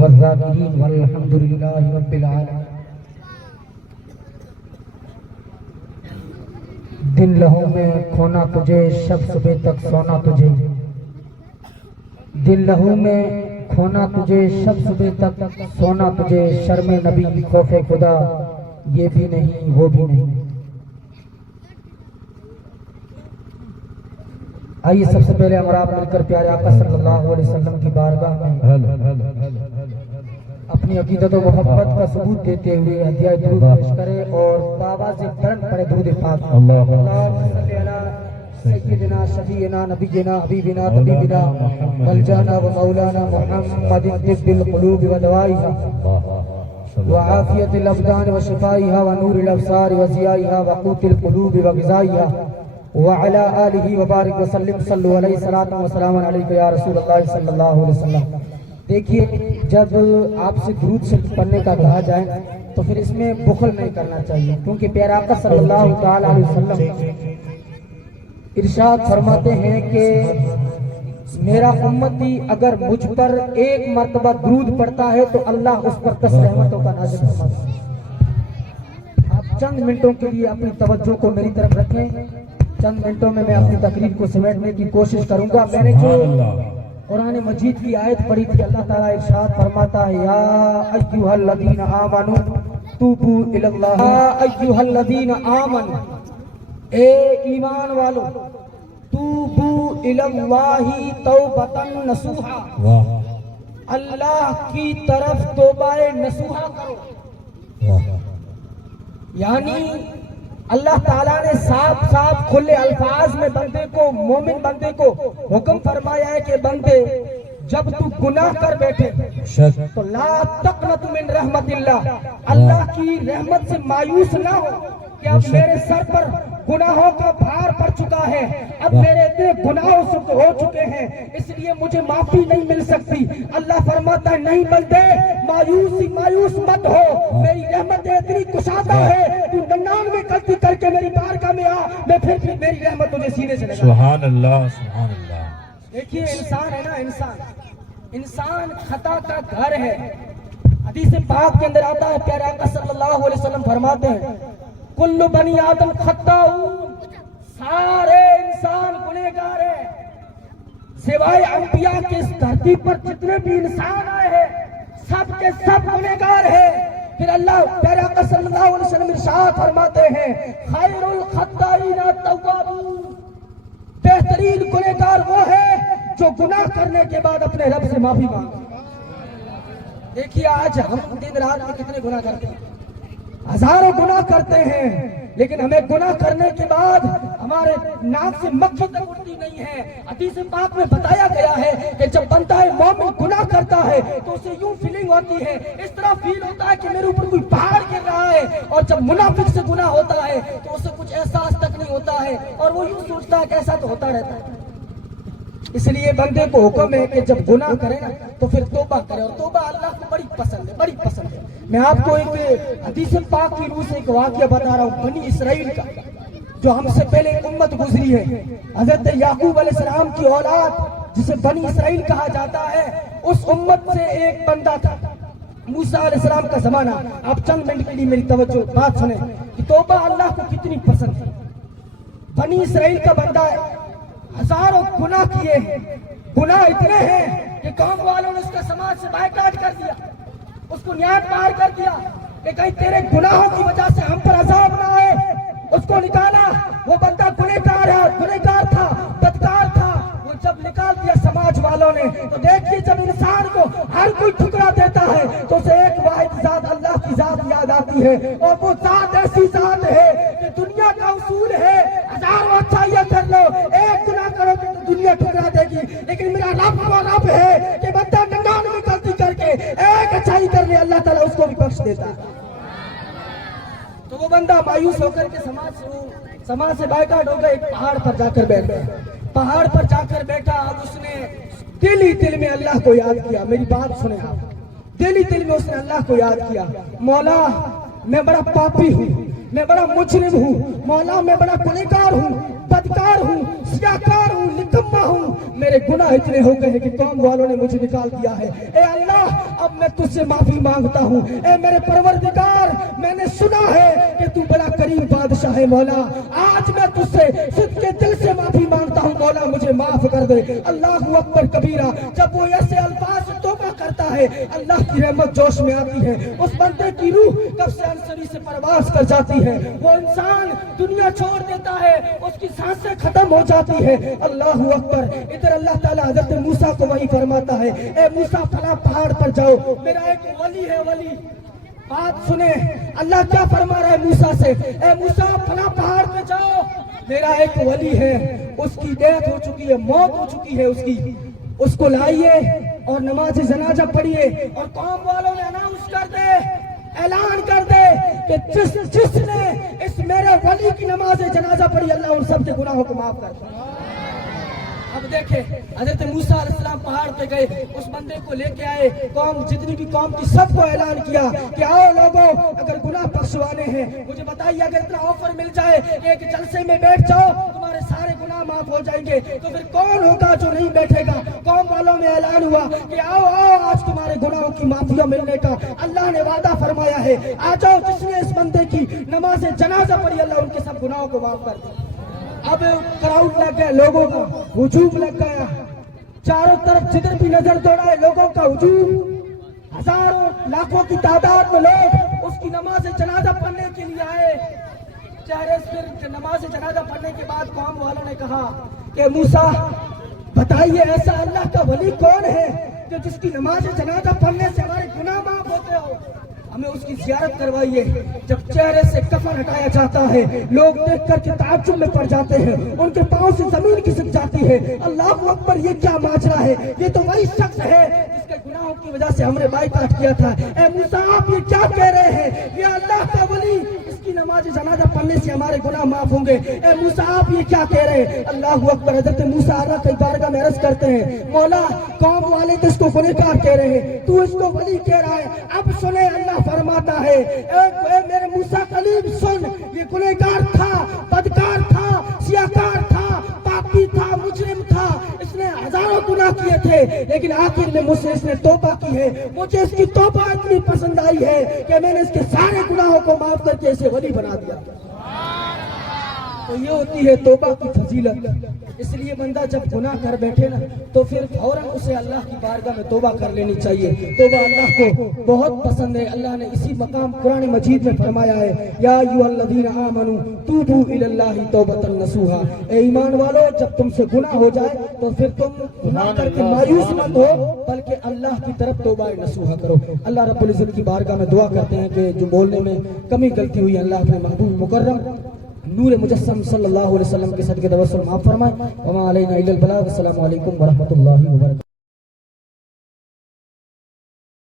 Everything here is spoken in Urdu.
والذاکرین والحمد للہ رب العالمین۔ دن لہو میں کھونا تجھے، شب صبح تک سونا تجھے، دل لہو میں کھونا تجھے، شب صبح تک سونا تجھے، شرم نبی خوف خدا یہ بھی نہیں وہ بھی نہیں۔ آئیے سب سے پہلے ہمارا مل کر پیارے آقا صلی اللہ علیہ وسلم کی بارگاہ میں اپنی عقیدت و محبت کا ثبوت دیتے ہوئے ہدیہ درود پیش کرے اور بآواز بلند پڑھے درود پاک۔ اللہم صلی علی سیدنا شفیعنا نبینا حبیبنا طبیبنا ملجانا و مولانا محمد طب القلوب و دوائها وعافیت الابدان و شفائها و نور الابصار و ضیائها و قوت القلوب و غذائها وعلى آلہ وبارک وسلم صلو علیہ الصلاۃ والسلام علیکہ یا رسول اللہ صلی اللہ علیہ وسلم۔ دیکھیے جب آپ سے درود شریف پڑھنے کا کہا جائے تو پھر اس میں بخل نہیں کرنا چاہیے، کیونکہ پیارے آقا صلی اللہ تعالی علیہ وسلم ارشاد فرماتے ہیں کہ میرا امتی اگر مجھ پر ایک مرتبہ درود پڑھتا ہے تو اللہ اس پر 10 رحمتوں کا نازل فرماتا ہے۔ آپ چند منٹوں کے لیے اپنی توجہ کو میری طرف رکھیں، چند منٹوں میں اپنی تقریر کو سمیٹنے کی کوشش کروں گا۔ میں نے جو قرآن مجید کی آیت پڑھی تھی، اللہ تعالیٰ ارشاد فرماتا ہے یا ایھا الذین آمنوا توبوا الی اللہ، یا ایھا الذین آمنوا اے ایمان والو، توبوا الی اللہ توبۃ نصوحا، اللہ کی طرف توبہ نصوحا کرو۔ یعنی اللہ تعالیٰ نے صاف صاف کھلے الفاظ میں بندے کو، مومن بندے کو حکم فرمایا ہے کہ بندے جب تو گناہ کر بیٹھے تو لا تقنط من رحمت اللہ، اللہ کی رحمت سے مایوس نہ ہو کہ اب میرے سر پر گناہوں کا بھار پڑ چکا ہے، اب میرے اتنے گناہوں سے ہو چکے ہیں اس لیے مجھے معافی نہیں مل سکتی۔ اللہ فرماتا ہے نہیں بندے مایوس مت ہو، میری رحمت اتنی کشادہ ہے، تو 99 غلطی کر کے میری بارگاہ میں آ، میں پھر میری رحمت تجھے سینے سے لگا۔ سبحان اللہ سبحان اللہ۔ دیکھیے انسان ہے نا، انسان خطا کا گھر ہے۔ حدیث پاک کے اندر آتا ہے، پیارے آقا صلی اللہ علیہ وسلم فرماتے ہیں کل بنی آدم خطاؤون، سارے انسان گنہگار ہیں، سوائے انبیاء کے اس دھرتی پر جتنے بھی انسان آئے ہیں سب کے سب گنہگار ہیں۔ پھر اللہ پیارے آقا صلی اللہ علیہ وسلم ارشاد فرماتے ہیں خیر الخطائین التوابون، بہترین گنہگار وہ ہے جو گناہ کرنے کے بعد اپنے رب سے معافی مانگے۔ دیکھیے آج ہم دن رات میں کتنے گناہ کرتے ہیں، ہزاروں گناہ کرتے ہیں، لیکن ہمیں گناہ کرنے کے بعد ہمارے ناک سے مکھی تک اڑتی نہیں ہے۔ حدیث پاک میں بتایا گیا ہے کہ جب بندہ مومن گناہ کرتا ہے تو اسے یوں فیلنگ ہوتی ہے، اس طرح فیل ہوتا ہے کہ میرے اوپر کوئی پہاڑ گر رہا ہے، اور جب منافق سے گناہ ہوتا ہے تو اسے کچھ احساس تک نہیں ہوتا ہے، اور وہ یوں سوچتا ہے کہ ایسا تو ہوتا رہتا ہے۔ اس لیے بندے کو حکم ہے کہ جب گناہ کرے نا تو پھر توبہ کرے، اور توبہ اللہ کو بڑی پسند ہے، بڑی پسند ہے۔ میں آپ کو ایک حدیث پاک کی روح سے ایک واقعہ بتا رہا ہوں بنی اسرائیل کا، جو ہم سے پہلے ایک امت گزری ہے۔ حضرت یعقوب علیہ السلام کی اولاد جسے بنی اسرائیل کہا جاتا ہے، اس امت سے ایک بندہ تھا، موسیٰ علیہ السلام کا زمانہ۔ آپ چند منٹ کے لیے میری توجہ بات سنیں کہ توبہ اللہ کو کتنی پسند ہے۔ بنی اسرائیل کا بندہ ہے، ہزاروں گناہ کیے ہیں، گناہ اتنے ہیں کہ قوم والوں نے اس کا سماج سے بائیکاٹ کر دیا، اس کو نیاد پار کر دیا کہ کہیں تیرے گناہوں کی وجہ سے ہم پر عذاب نہ آئے۔ اس کو نکالا، وہ بندہ گنہگار تھا، بدکار تھا، وہ جب نکال دیا سماج والوں نے تو دیکھیے جب انسان کو ہر کوئی ٹھکرا دیتا ہے تو اسے ایک واحد ذات اللہ کی ذات یاد آتی ہے، اور وہ ذات ایسی ذات ہے کہ دنیا کا اصول ہے ہزاروں اچھائیاں کر لو، ایک گناہ کرو گے تو دنیا ٹھکرا دے گی، لیکن میرا رب وہ رب ہے کہ بندہ 99 غلطی کر کے ایک اچھائی کر لے اللہ تعالیٰ اس کو بھی بخش دیتا ہے۔ تو وہ بندہ مایوس ہو کر کے سماج سے بائیکاٹ ہو گیا، ایک پہاڑ پر جا کر بیٹھ گیا۔ پہاڑ پر جا کر بیٹھا اور اس نے دل ہی دل میں اللہ کو یاد کیا۔ میری بات سنیں آپ، دل ہی دل میں اس نے اللہ کو یاد کیا، مولا میں بڑا پاپی ہوں، میں بڑا مجرم ہوں، مولا میں بڑا گنہگار ہوں، بدکار ہوں، سیاکار ہوں، نکما ہوں، میرے گناہ اتنے ہو گئے ہیں کہ قوم والوں نے مجھے نکال دیا ہے۔ اے اللہ اب میں تجھ سے معافی مانگتا ہوں۔ اے میرے پروردگار، میں نے سنا ہے کہ تو بڑا کریم بادشاہ ہے مولا، آج میں تجھ سے صدق کے دل سے معافی مانگتا ہوں مولا، مجھے معاف کر دے۔ اللہ اکبر کبیرہ، جب وہ ایسے الفاظ سے توبہ کرتا ہے اللہ کی رحمت جوش میں آتی ہے، اس بندے کی روح کب سے انسری سے پرواز کر جاتی ہے، وہ انسان دنیا چھوڑ دیتا ہے، اس کی سانسیں ختم ہو جاتی ہے۔ اللہ اکبر۔ ادھر اللہ تعالیٰ حضرت موسیٰ کو وہی فرماتا ہے، اے موسیٰ فلاں پہاڑ پر جاؤ، میرا ایک ولی ہے، ولی بات سنیں اللہ کیا فرما رہا ہے موسیٰ سے، اے موسیٰ فلاں پہاڑ پہ جاؤ، میرا ایک ولی ہے، اس کی ڈیتھ ہو چکی ہے، موت ہو چکی ہے اس کی، اس کو لائیے اور نماز جنازہ پڑھیے، اور قوم والوں نے اناؤنس کر دے، اعلان کر دے کہ جس نے اس میرے ولی کی نماز جنازہ پڑھی اللہ ان سب کے گناہوں کو معاف کر دے۔ اب دیکھیں حضرت موسیٰ علیہ السلام پہاڑ پہ گئے، اس بندے کو لے کے آئے، قوم جتنی بھی قوم کی سب کو اعلان کیا کہ آؤ لوگوں، اگر گناہ بخشوانے ہیں مجھے بتائیے، اگر اتنا آفر مل جائے کہ ایک جلسے میں بیٹھ جاؤ تمہارے سارے گناہ معاف ہو جائیں گے، تو پھر کون ہوگا جو نہیں بیٹھے گا؟ قوم والوں میں اعلان ہوا کہ آؤ آؤ، آج تمہارے گناہوں کی معافی ملنے کا اللہ نے وعدہ فرمایا ہے، آ جاؤ، جس نے اس بندے کی نماز جنازہ پڑھی اللہ ان کے سب گناہوں کو معاف کر دے۔ اب کراؤڈ لگ گیا، لوگوں کا ہجوم لگ گیا، چاروں طرف جدھر بھی نظر دوڑائے لوگوں کا ہجوم، ہزاروں لاکھوں کی تعداد میں لوگ اس کی نماز جنازہ پڑھنے کے لیے آئے۔ چہرے سے نماز جنازہ پڑھنے کے بعد قوم والوں نے کہا کہ موسیٰ بتائیے ایسا اللہ کا ولی کون ہے کہ جس کی نماز جنازہ پڑھنے سے ہمارے گناہ معاف ہوتے ہو، ہمیں اس کی زیارت کروائیے۔ جب چہرے سے کفن ہٹایا جاتا ہے لوگ دیکھ کر کے تعجب میں پڑ جاتے ہیں، ان کے پاؤں سے زمین کھسک جاتی ہے، اللہ اکبر، یہ کیا ماجرا ہے؟ یہ تو وہی شخص ہے جس کے گناہوں کی وجہ سے ہم نے بائیکاٹ کیا تھا۔ اے موسیٰ آپ یہ کیا کہہ رہے ہیں؟ یہ اللہ کا ولی، اس کی نماز جنازہ پڑھنے سے ہمارے گناہ معاف ہوں گے۔ اے موسیٰ آپ یہ کیا کہہ رہے ہیں؟ اللہ اکبر۔ حضرت موسیٰ اللہ کی بارگاہ میں عرض کرتے ہیں، مولا قوم والے تو اس کو گنہگار کہہ رہے ہیں، تو اس کو ولی کہہ رہا ہے، اب سنیں اللہ فرماتا ہے، اے میرے موسیٰ کلیم سن، یہ گنہگار تھا، بدکار تھا، سیاکار تھا، پاپی تھا، مجرم تھا، اس نے ہزاروں گناہ کیے تھے، لیکن آخر میں مجھ سے اس نے توبہ کی ہے، مجھے اس کی توبہ اتنی پسند آئی ہے کہ میں نے اس کے سارے گناہوں کو معاف کر کے اسے ولی بنا دیا۔ تو یہ ہوتی ہے توبہ کی فضیلت۔ اس لیے بندہ جب گناہ کر بیٹھے نا تو پھر فوراً اسے اللہ کی بارگاہ میں توبہ کر لینی چاہیے۔ توبہ اللہ کو بہت پسند ہے۔ اللہ نے اسی مقام قرآن مجید میں فرمایا ہے، یا ایھا الذین آمنوا توبوا الی اللہ توبۃ نصوحا، اے ایمان والو جب تم سے گناہ ہو جائے تو پھر تم گناہ کر کے مایوس مت ہو بلکہ اللہ کی طرف توبہ نصوحا کرو۔ اللہ رب العزت کی بارگاہ میں دعا کرتے ہیں کہ جو بولنے میں کمی غلطی ہوئی اللہ اپنے محبوب مکرم نور مجسم صلی اللہ علیہ وسلم کے صدقے توسل معاف فرمائے۔ وما علینا الا البلاغ۔ السلام علیکم ورحمۃ اللہ وبرکاتہ۔